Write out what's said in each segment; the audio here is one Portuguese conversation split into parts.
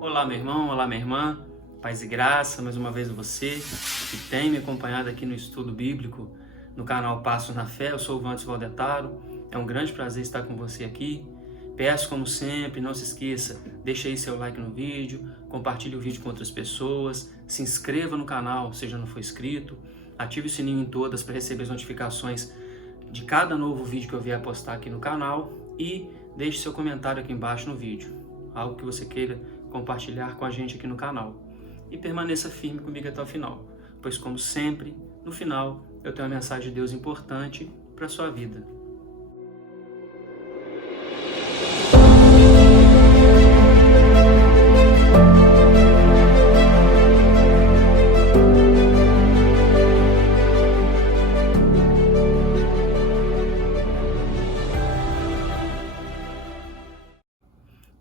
Olá, meu irmão, olá, minha irmã, paz e graça, mais uma vez você que tem me acompanhado aqui no estudo bíblico no canal Passos na Fé. Eu sou o Vantes Valdetaro, é um grande prazer estar com você aqui. Peço, como sempre, não se esqueça, deixe aí seu like no vídeo, compartilhe o vídeo com outras pessoas, se inscreva no canal se já não for inscrito, ative o sininho em todas para receber as notificações de cada novo vídeo que eu vier postar aqui no canal e deixe seu comentário aqui embaixo no vídeo, algo que você queira compartilhar com a gente aqui no canal. E permaneça firme comigo até o final, pois como sempre, no final eu tenho uma mensagem de Deus importante para a sua vida.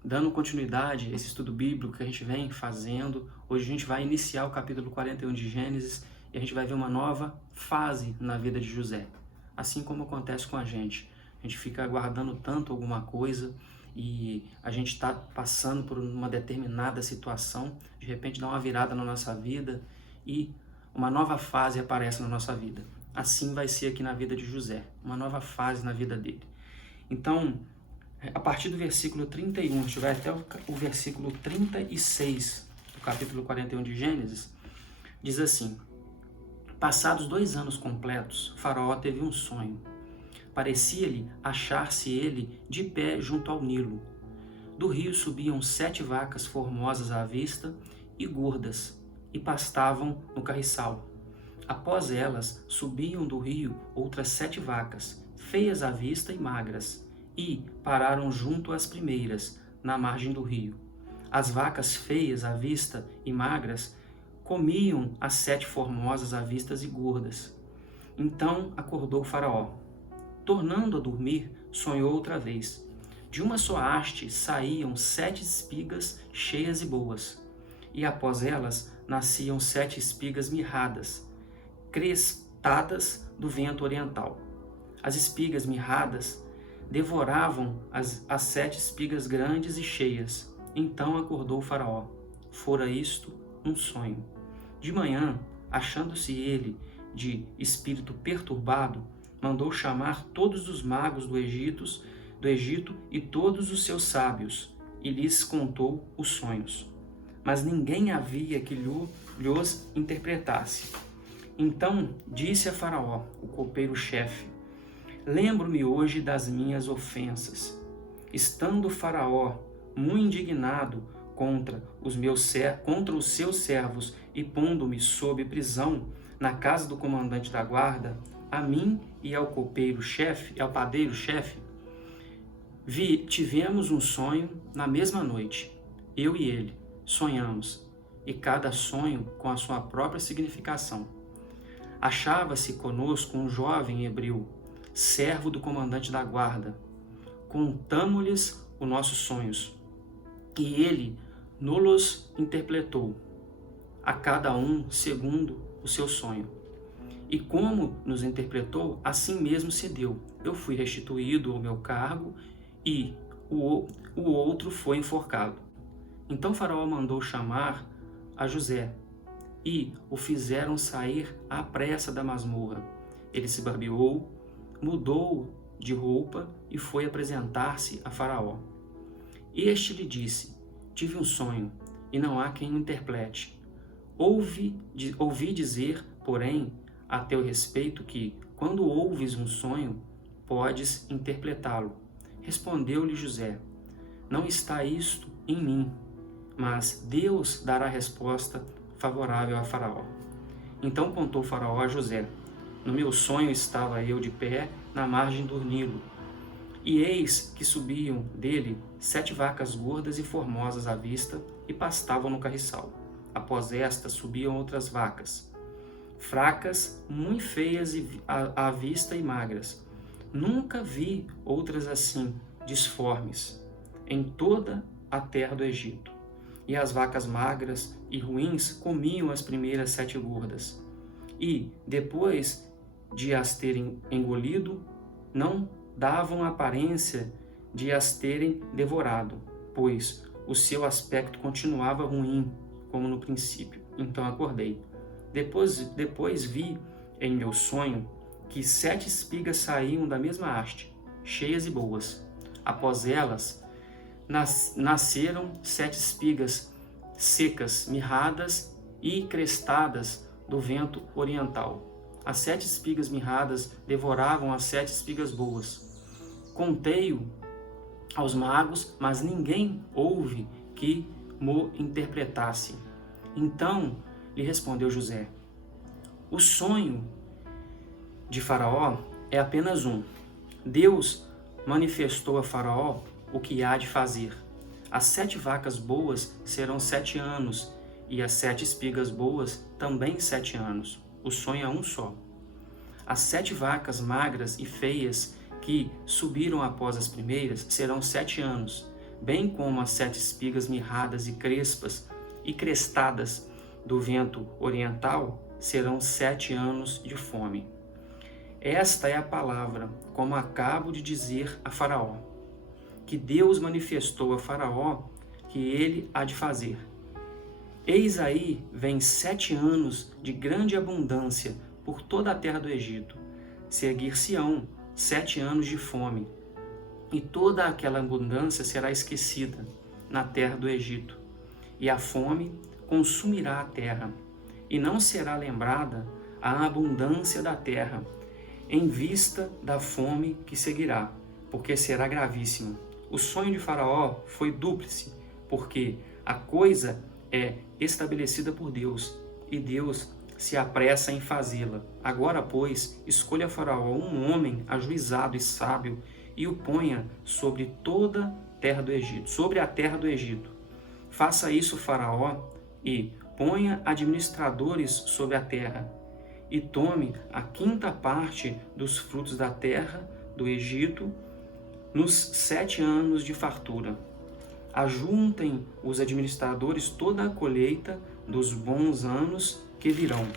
Dando continuidade a esse estudo bíblico que a gente vem fazendo, hoje a gente vai iniciar o capítulo 41 de Gênesis e a gente vai ver uma nova fase na vida de José. Assim como acontece com a gente fica aguardando tanto alguma coisa e a gente está passando por uma determinada situação, de repente dá uma virada na nossa vida e uma nova fase aparece na nossa vida. Assim vai ser aqui na vida de José, uma nova fase na vida dele. Então, a partir do versículo 31, a gente vai até o versículo 36 do capítulo 41 de Gênesis, diz assim: passados 2 anos completos, Faraó teve um sonho. Parecia-lhe achar-se ele de pé junto ao Nilo. Do rio subiam 7 vacas formosas à vista e gordas, e pastavam no carriçal. Após elas, subiam do rio outras 7 vacas, feias à vista e magras, e pararam junto às primeiras, na margem do rio. As vacas feias à vista e magras comiam as 7 formosas à vista e gordas. Então acordou Faraó. Tornando a dormir, sonhou outra vez. De uma só haste saíam 7 espigas cheias e boas, e após elas nasciam 7 espigas mirradas, crestadas do vento oriental. As espigas mirradas devoravam as 7 espigas grandes e cheias. Então acordou o Faraó. Fora isto um sonho. De manhã, achando-se ele de espírito perturbado, mandou chamar todos os magos do Egito e todos os seus sábios, e lhes contou os sonhos. Mas ninguém havia que lhos interpretasse. Então disse a Faraó, o copeiro-chefe: lembro-me hoje das minhas ofensas. Estando Faraó muito indignado contra os seus servos e pondo-me sob prisão na casa do comandante da guarda, a mim e ao copeiro-chefe, ao padeiro-chefe, tivemos um sonho na mesma noite. Eu e ele sonhamos, e cada sonho com a sua própria significação. Achava-se conosco um jovem hebreu, servo do comandante da guarda. Contamo-lhes os nossos sonhos, e ele nos interpretou, a cada um segundo o seu sonho. E como nos interpretou, assim mesmo se deu. Eu fui restituído ao meu cargo e o outro foi enforcado. Então Faraó mandou chamar a José e o fizeram sair à pressa da masmorra. Ele se barbeou, mudou de roupa e foi apresentar-se a Faraó. Este lhe disse: tive um sonho, e não há quem o interprete. Ouvi dizer, porém, a teu respeito que, quando ouves um sonho, podes interpretá-lo. Respondeu-lhe José: não está isto em mim, mas Deus dará resposta favorável a Faraó. Então contou Faraó a José: no meu sonho estava eu de pé na margem do Nilo, e eis que subiam dele 7 vacas gordas e formosas à vista e pastavam no carriçal. Após estas subiam outras vacas, fracas, muito feias à vista e magras. Nunca vi outras assim, disformes, em toda a terra do Egito. E as vacas magras e ruins comiam as primeiras 7 gordas. E, depois de as terem engolido, não davam aparência de as terem devorado, pois o seu aspecto continuava ruim, como no princípio. Então acordei. Depois vi em meu sonho que 7 espigas saíam da mesma haste, cheias e boas. Após elas, nasceram 7 espigas secas, mirradas e crestadas do vento oriental. As 7 espigas mirradas devoravam as 7 espigas boas. Contei-o aos magos, mas ninguém houve que mo interpretasse. Então lhe respondeu José: o sonho de Faraó é apenas um. Deus manifestou a Faraó o que há de fazer. As 7 vacas boas serão 7 anos, e as 7 espigas boas também 7 anos. O sonho é um só. As 7 vacas magras e feias que subiram após as primeiras serão 7 anos, bem como as 7 espigas mirradas e crespas e crestadas do vento oriental serão 7 anos de fome. Esta é a palavra, como acabo de dizer a Faraó, que Deus manifestou a Faraó que ele há de fazer. Eis aí vem 7 anos de grande abundância por toda a terra do Egito. Seguir-se-ão 7 anos de fome, e toda aquela abundância será esquecida na terra do Egito, e a fome consumirá a terra, e não será lembrada a abundância da terra, em vista da fome que seguirá, porque será gravíssima. O sonho de Faraó foi dúplice, porque a coisa é estabelecida por Deus, e Deus se apressa em fazê-la. Agora, pois, escolha Faraó um homem ajuizado e sábio, e o ponha sobre toda a terra do Egito, sobre a terra do Egito. Faça isso, Faraó, e ponha administradores sobre a terra, e tome a 5ª parte dos frutos da terra do Egito nos 7 anos de fartura. Ajuntem os administradores toda a colheita dos bons anos que virão.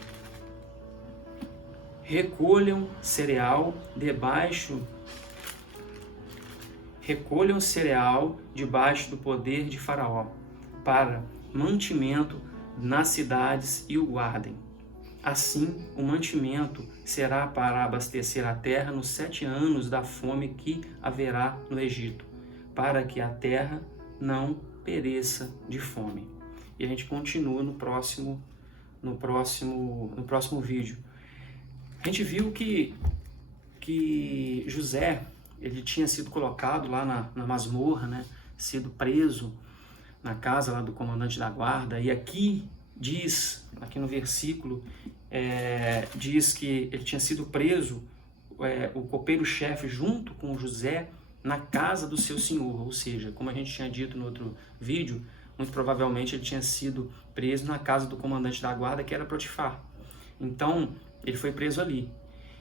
Recolham cereal debaixo do poder de Faraó, para mantimento nas cidades, e o guardem. Assim, o mantimento será para abastecer a terra nos 7 anos da fome que haverá no Egito, para que a terra não pereça de fome. E a gente continua no próximo vídeo. A gente viu que José, ele tinha sido colocado lá na masmorra, né? Sido preso na casa lá do comandante da guarda, e aqui no versículo, diz que ele tinha sido preso, o copeiro-chefe, junto com José, na casa do seu senhor. Ou seja, como a gente tinha dito no outro vídeo, muito provavelmente ele tinha sido preso na casa do comandante da guarda, que era Potifar. Então, ele foi preso ali.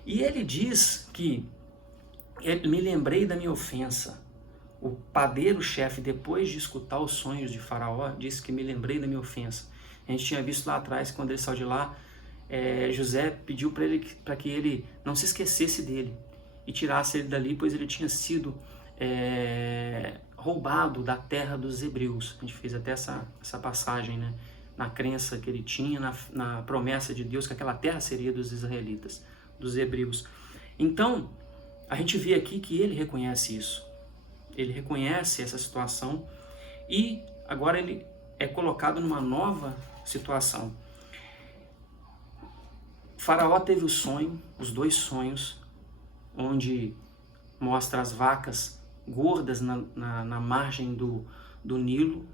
E ele diz que me lembrei da minha ofensa. O padeiro-chefe, depois de escutar os sonhos de Faraó, disse que me lembrei da minha ofensa. A gente tinha visto lá atrás, quando ele saiu de lá, José pediu para que ele não se esquecesse dele e tirasse ele dali, pois ele tinha sido roubado da terra dos hebreus. A gente fez até essa passagem, né? Na crença que ele tinha, na promessa de Deus que aquela terra seria dos israelitas, dos hebreus. Então, a gente vê aqui que ele reconhece isso. Ele reconhece essa situação e agora ele é colocado numa nova situação. Faraó teve o sonho, os 2 sonhos, onde mostra as vacas gordas na margem do Nilo,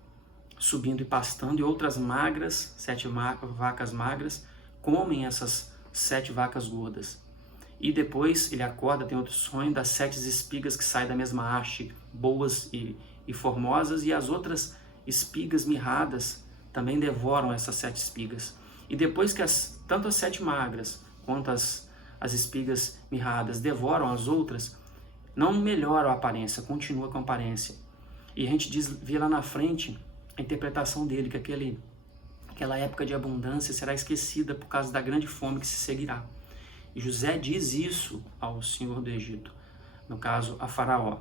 subindo e pastando, e outras magras, 7 vacas magras, comem essas 7 vacas gordas. E depois ele acorda, tem outro sonho das 7 espigas que saem da mesma haste, boas e formosas, e as outras espigas mirradas também devoram essas 7 espigas. E depois que tanto as 7 magras quanto as espigas mirradas devoram as outras, não melhora a aparência, continua com a aparência. E a gente vê lá na frente a interpretação dele, que aquela época de abundância será esquecida por causa da grande fome que se seguirá. E José diz isso ao senhor do Egito, no caso a Faraó.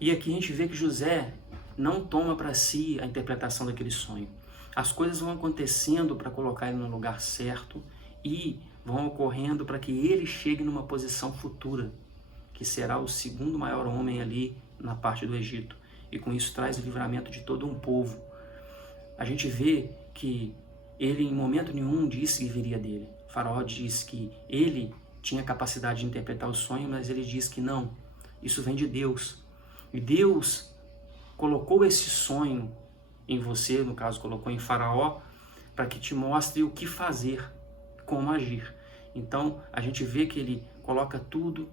E aqui a gente vê que José não toma para si a interpretação daquele sonho. As coisas vão acontecendo para colocar ele no lugar certo e vão ocorrendo para que ele chegue numa posição futura, que será o segundo maior homem ali na parte do Egito. E com isso traz o livramento de todo um povo. A gente vê que ele em momento nenhum disse que viria dele. O faraó diz que ele tinha capacidade de interpretar o sonho, mas ele diz que não, isso vem de Deus. E Deus colocou esse sonho em você, no caso colocou em Faraó, para que te mostre o que fazer, como agir. Então a gente vê que ele coloca tudo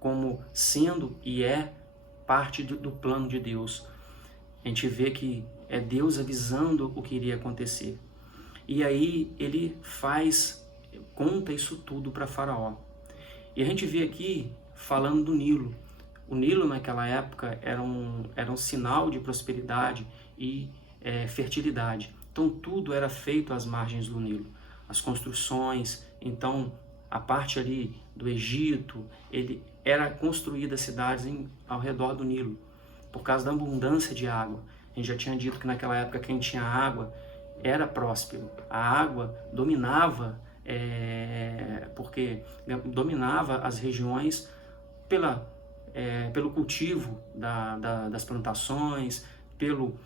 como sendo e é parte do plano de Deus. A gente vê que é Deus avisando o que iria acontecer. E aí ele conta isso tudo para Faraó. E a gente vê aqui falando do Nilo. O Nilo naquela época era um sinal de prosperidade e fertilidade. Então tudo era feito às margens do Nilo. As construções, então a parte ali do Egito, ele era construída cidades ao redor do Nilo, por causa da abundância de água. A gente já tinha dito que naquela época quem tinha água era próspero. A água dominava, porque dominava as regiões pelo cultivo das plantações, pelo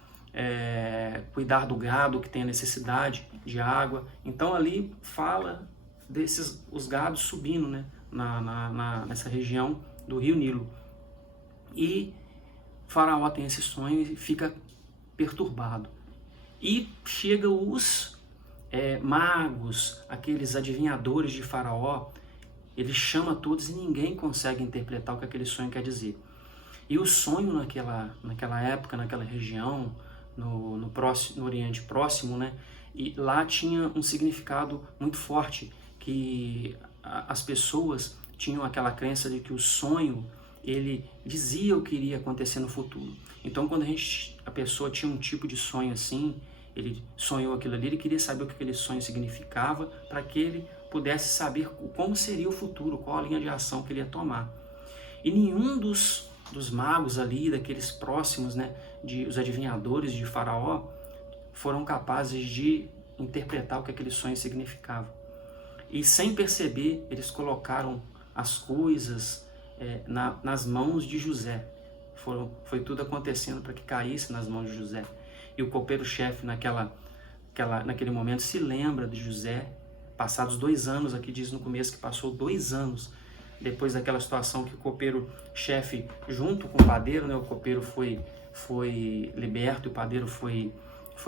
cuidar do gado que tem a necessidade de água. Então ali fala os gados subindo, né, nessa região do rio Nilo. E Faraó tem esse sonho e fica perturbado. E chega os magos, aqueles adivinhadores de Faraó, ele chama todos e ninguém consegue interpretar o que aquele sonho quer dizer. E o sonho naquela época, naquela região, no Oriente Próximo, né, e lá tinha um significado muito forte, que as pessoas tinham aquela crença de que o sonho, ele dizia o que iria acontecer no futuro. Então quando a pessoa tinha um tipo de sonho assim, ele sonhou aquilo ali, ele queria saber o que aquele sonho significava, para que ele pudesse saber como seria o futuro, qual a linha de ação que ele ia tomar. E nenhum dos magos ali, daqueles próximos, né, os adivinhadores de Faraó, foram capazes de interpretar o que aquele sonho significava. E sem perceber, eles colocaram as coisas nas mãos de José. Foi tudo acontecendo para que caísse nas mãos de José. E o copeiro-chefe naquele momento se lembra de José, passados 2 anos, aqui diz no começo que passou 2 anos, depois daquela situação que o copeiro-chefe, junto com o padeiro, né, o copeiro foi liberto e o padeiro foi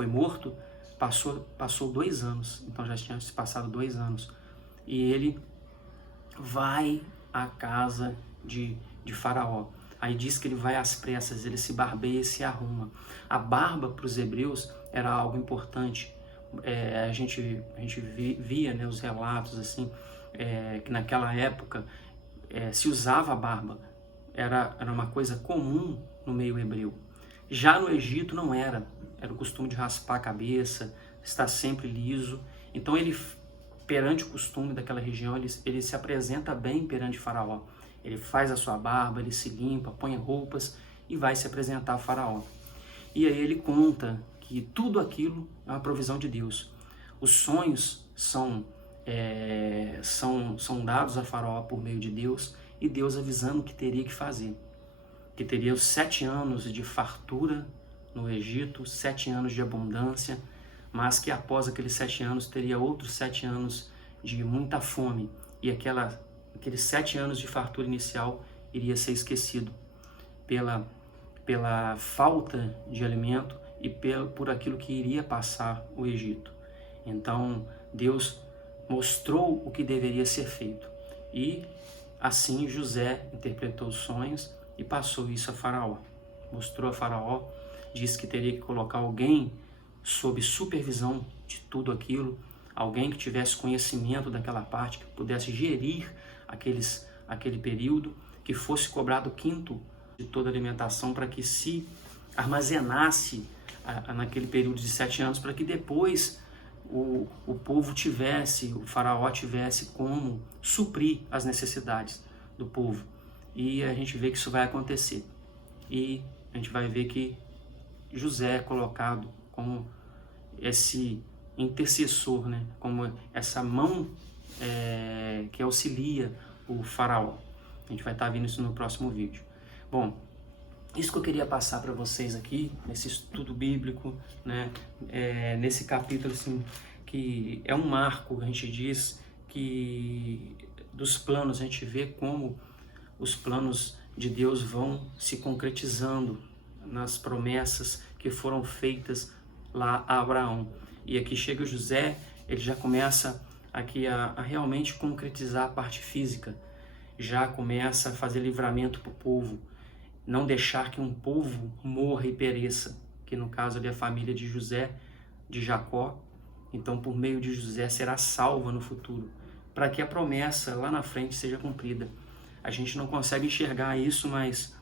morto, passou 2 anos, então já tinha se passado 2 anos. E ele vai à casa de Faraó. Aí diz que ele vai às pressas, ele se barbeia e se arruma. A barba para os hebreus era algo importante. A gente via, né, os relatos assim, que naquela época se usava a barba. Era uma coisa comum no meio hebreu. Já no Egito não era. Era o costume de raspar a cabeça, estar sempre liso. Então ele, perante o costume daquela região, ele se apresenta bem perante Faraó. Ele faz a sua barba, ele se limpa, põe roupas e vai se apresentar a Faraó. E aí ele conta que tudo aquilo é uma provisão de Deus. Os sonhos são dados a Faraó por meio de Deus, e Deus avisando o que teria que fazer. Que teria os 7 anos de fartura no Egito, 7 anos de abundância, mas que após aqueles 7 anos teria outros 7 anos de muita fome, e aqueles 7 anos de fartura inicial iria ser esquecido pela falta de alimento e por aquilo que iria passar o Egito. Então Deus mostrou o que deveria ser feito, e assim José interpretou os sonhos e passou isso a Faraó. Mostrou a Faraó, disse que teria que colocar alguém sob supervisão de tudo aquilo, alguém que tivesse conhecimento daquela parte, que pudesse gerir aquele período, que fosse cobrado o quinto de toda a alimentação, para que se armazenasse naquele período de 7 anos, para que depois o povo o faraó tivesse como suprir as necessidades do povo. E a gente vê que isso vai acontecer. E a gente vai ver que José é colocado como esse intercessor, né? Como essa mão que auxilia o faraó. A gente vai estar vendo isso no próximo vídeo. Bom, isso que eu queria passar para vocês aqui, nesse estudo bíblico, né? Nesse capítulo, assim, que é um marco, a gente diz, que dos planos, a gente vê como os planos de Deus vão se concretizando nas promessas que foram feitas lá a Abraão. E aqui chega José, ele já começa aqui a realmente concretizar a parte física, já começa a fazer livramento para o povo, não deixar que um povo morra e pereça, que no caso ali é a família de José, de Jacó. Então por meio de José será salva no futuro, para que a promessa lá na frente seja cumprida. A gente não consegue enxergar isso, mas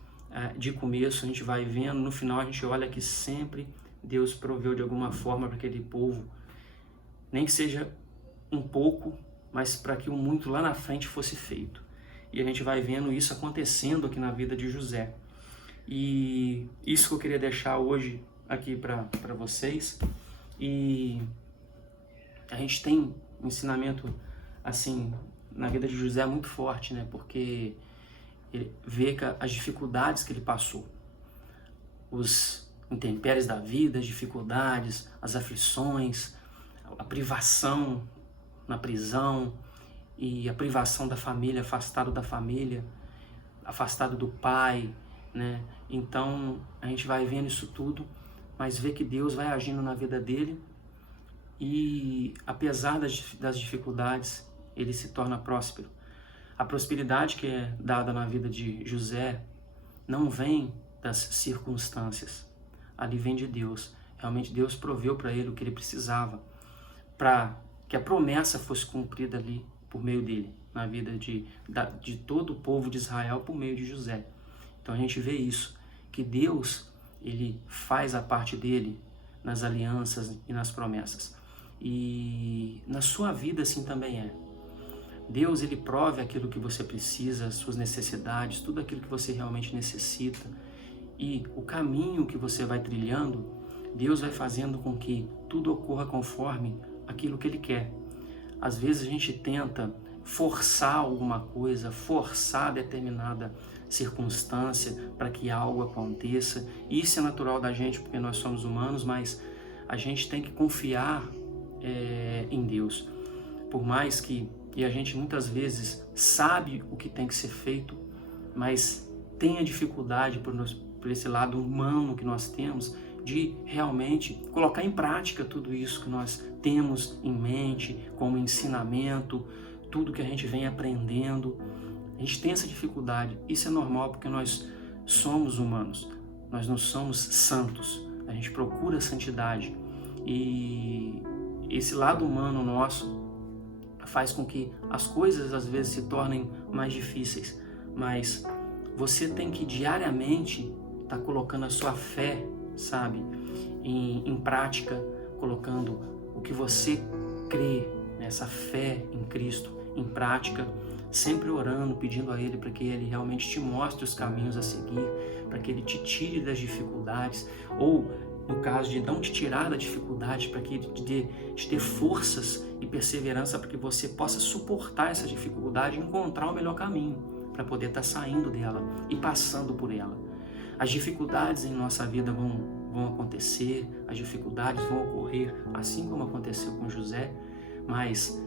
de começo a gente vai vendo, no final a gente olha que sempre Deus proveu de alguma forma para aquele povo, nem que seja um pouco, mas para que o muito lá na frente fosse feito. E a gente vai vendo isso acontecendo aqui na vida de José. E isso que eu queria deixar hoje aqui para vocês. E a gente tem um ensinamento assim na vida de José muito forte, né? Porque ele vê que as dificuldades que ele passou, os intempéries da vida, as dificuldades, as aflições, a privação na prisão e a privação da família, afastado da família, afastado do pai, né? Então a gente vai vendo isso tudo, mas vê que Deus vai agindo na vida dele e apesar das dificuldades, ele se torna próspero. A prosperidade que é dada na vida de José não vem das circunstâncias, ali vem de Deus. Realmente Deus proveu para ele o que ele precisava para que a promessa fosse cumprida ali por meio dele, na vida de todo o povo de Israel por meio de José. Então a gente vê isso, que Deus, ele faz a parte dele nas alianças e nas promessas. E na sua vida assim também é. Deus, ele prove aquilo que você precisa, as suas necessidades, tudo aquilo que você realmente necessita. E o caminho que você vai trilhando, Deus vai fazendo com que tudo ocorra conforme aquilo que ele quer. Às vezes a gente tenta forçar alguma coisa, forçar determinada circunstância para que algo aconteça. Isso é natural da gente porque nós somos humanos, mas a gente tem que confiar em Deus. Por mais que a gente muitas vezes sabe o que tem que ser feito, mas tem a dificuldade por esse lado humano que nós temos de realmente colocar em prática tudo isso que nós temos em mente como ensinamento, tudo que a gente vem aprendendo. A gente tem essa dificuldade. Isso é normal porque nós somos humanos, nós não somos santos, a gente procura santidade e esse lado humano nosso faz com que as coisas às vezes se tornem mais difíceis, mas você tem que diariamente estar colocando a sua fé, sabe, em prática, colocando o que você crê, essa fé em Cristo em prática, sempre orando, pedindo a Ele para que Ele realmente te mostre os caminhos a seguir, para que Ele te tire das dificuldades, ou no caso de não te tirar da dificuldade, para que Ele te dê forças e perseverança para que você possa suportar essa dificuldade e encontrar o melhor caminho para poder estar saindo dela e passando por ela. As dificuldades em nossa vida vão acontecer, as dificuldades vão ocorrer, assim como aconteceu com José, mas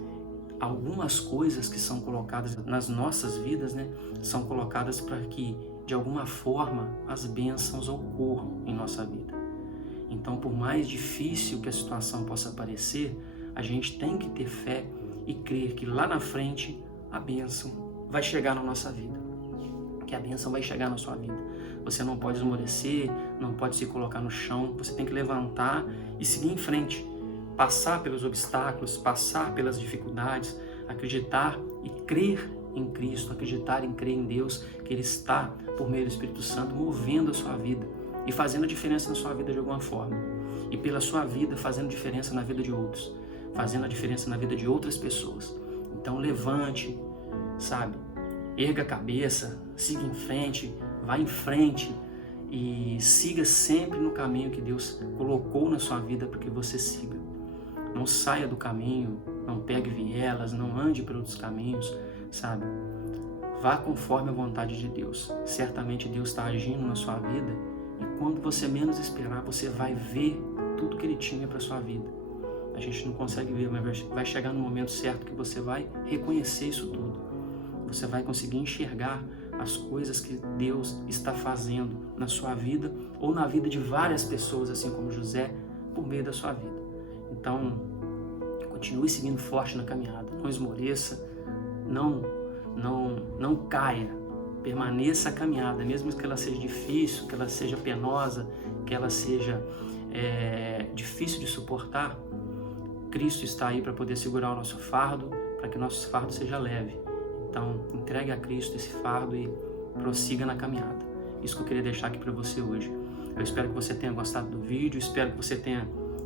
algumas coisas que são colocadas nas nossas vidas, né, são colocadas para que, de alguma forma, as bênçãos ocorram em nossa vida. Então, por mais difícil que a situação possa parecer, a gente tem que ter fé e crer que lá na frente a bênção vai chegar na nossa vida, que a bênção vai chegar na sua vida. Você não pode esmorecer, não pode se colocar no chão, você tem que levantar e seguir em frente, passar pelos obstáculos, passar pelas dificuldades, acreditar e crer em Cristo, acreditar e crer em Deus, que Ele está, por meio do Espírito Santo, movendo a sua vida e fazendo a diferença na sua vida de alguma forma. E pela sua vida, fazendo diferença na vida de outros, fazendo a diferença na vida de outras pessoas. Então levante, sabe? Erga a cabeça, siga em frente, vá em frente e siga sempre no caminho que Deus colocou na sua vida para que você siga. Não saia do caminho, não pegue vielas, não ande por outros caminhos, sabe? Vá conforme a vontade de Deus. Certamente Deus está agindo na sua vida e quando você menos esperar, você vai ver tudo que Ele tinha para sua vida. A gente não consegue ver, mas vai chegar no momento certo que você vai reconhecer isso tudo. Você vai conseguir enxergar as coisas que Deus está fazendo na sua vida ou na vida de várias pessoas, assim como José, por meio da sua vida. Então, continue seguindo forte na caminhada, não esmoreça, não caia, permaneça a caminhada, mesmo que ela seja difícil, que ela seja penosa, que ela seja difícil de suportar. Cristo está aí para poder segurar o nosso fardo, para que o nosso fardo seja leve. Então, entregue a Cristo esse fardo e prossiga na caminhada. Isso que eu queria deixar aqui para você hoje. Eu espero que você tenha gostado do vídeo, espero que você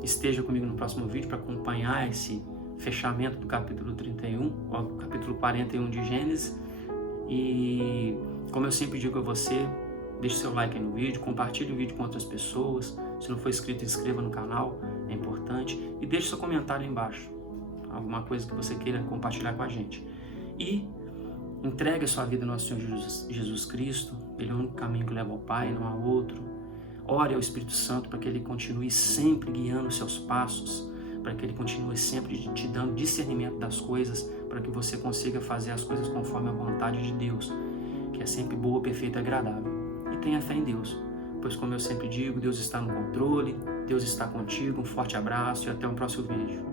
esteja comigo no próximo vídeo para acompanhar esse fechamento do capítulo 31, ou capítulo 41 de Gênesis. E como eu sempre digo a você, deixe seu like aí no vídeo, compartilhe o vídeo com outras pessoas. Se não for inscrito, inscreva no canal, é importante. E deixe seu comentário aí embaixo, alguma coisa que você queira compartilhar com a gente. E entregue a sua vida ao nosso Senhor Jesus Cristo. Ele é o único caminho que leva ao Pai, não há outro. Ore ao Espírito Santo para que Ele continue sempre guiando os seus passos, para que Ele continue sempre te dando discernimento das coisas, para que você consiga fazer as coisas conforme a vontade de Deus, que é sempre boa, perfeita e agradável. E tenha fé em Deus, pois como eu sempre digo, Deus está no controle, Deus está contigo. Um forte abraço e até o próximo vídeo.